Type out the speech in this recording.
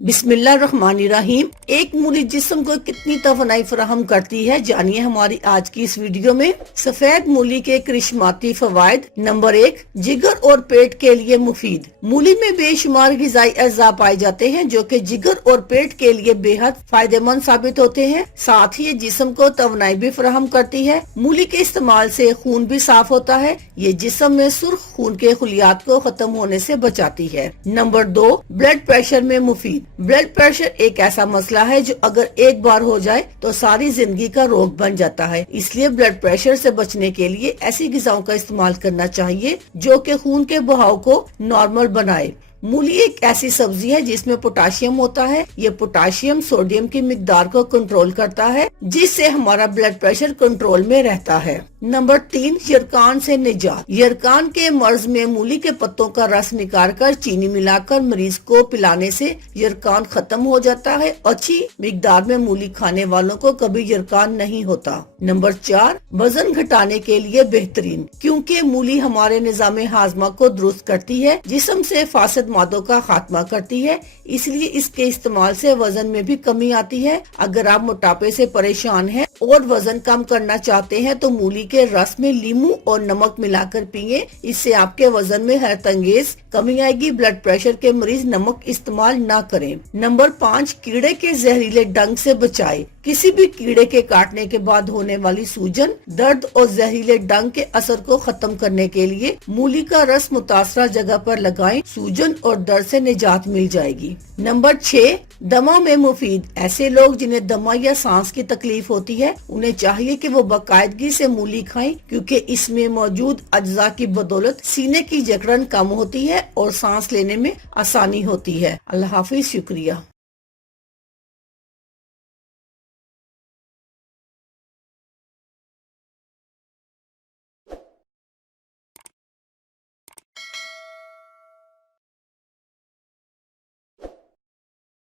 بسم اللہ الرحمن الرحیم۔ ایک مولی جسم کو کتنی توانائی فراہم کرتی ہے، جانیے ہماری آج کی اس ویڈیو میں۔ سفید مولی کے کرشماتی فوائد۔ نمبر 1، جگر اور پیٹ کے لیے مفید۔ مولی میں بے شمار غذائی اجزاء پائے جاتے ہیں جو کہ جگر اور پیٹ کے لیے بے حد فائدہ مند ثابت ہوتے ہیں۔ ساتھ ہی یہ جسم کو توانائی بھی فراہم کرتی ہے۔ مولی کے استعمال سے خون بھی صاف ہوتا ہے۔ یہ جسم میں سرخ خون کے خلیات کو ختم ہونے سے بچاتی ہے۔ نمبر 2، بلڈ پریشر میں مفید۔ بلڈ پریشر ایک ایسا مسئلہ ہے جو اگر ایک بار ہو جائے تو ساری زندگی کا روگ بن جاتا ہے۔ اس لیے بلڈ پریشر سے بچنے کے لیے ایسی غذاؤں کا استعمال کرنا چاہیے جو کہ خون کے بہاؤ کو نارمل بنائے۔ مولی ایک ایسی سبزی ہے جس میں پوٹاشیم ہوتا ہے۔ یہ پوٹاشیم سوڈیم کی مقدار کو کنٹرول کرتا ہے جس سے ہمارا بلڈ پریشر کنٹرول میں رہتا ہے۔ نمبر 3، یرکان سے نجات۔ یرکان کے مرض میں مولی کے پتوں کا رس نکال کر چینی ملا کر مریض کو پلانے سے یرکان ختم ہو جاتا ہے۔ اچھی مقدار میں مولی کھانے والوں کو کبھی یرکان نہیں ہوتا۔ نمبر 4، وزن گھٹانے کے لیے بہترین۔ کیونکہ مولی ہمارے نظام ہاضمہ کو درست کرتی ہے، جسم سے فاسد مادوں کا خاتمہ کرتی ہے، اس لیے اس کے استعمال سے وزن میں بھی کمی آتی ہے۔ اگر آپ موٹاپے سے پریشان ہیں اور وزن کم کرنا چاہتے ہیں تو مولی کے رس میں لیموں اور نمک ملا کر پیئیں، اس سے آپ کے وزن میں حیرت انگیز کمی آئے گی۔ بلڈ پریشر کے مریض نمک استعمال نہ کریں۔ نمبر 5، کیڑے کے زہریلے ڈنگ سے بچائے۔ کسی بھی کیڑے کے کاٹنے کے بعد ہونے والی سوجن، درد اور زہریلے ڈنگ کے اثر کو ختم کرنے کے لیے مولی کا رس متاثرہ جگہ پر لگائیں، سوجن اور درد سے نجات مل جائے گی۔ نمبر 6، دما میں مفید۔ ایسے لوگ جنہیں دما یا سانس کی تکلیف ہوتی ہے انہیں چاہیے کہ وہ باقاعدگی سے مولی کھائیں، کیونکہ اس میں موجود اجزاء کی بدولت سینے کی جکڑن کم ہوتی ہے اور سانس لینے میں آسانی ہوتی ہے۔ اللہ حافظ، شکریہ۔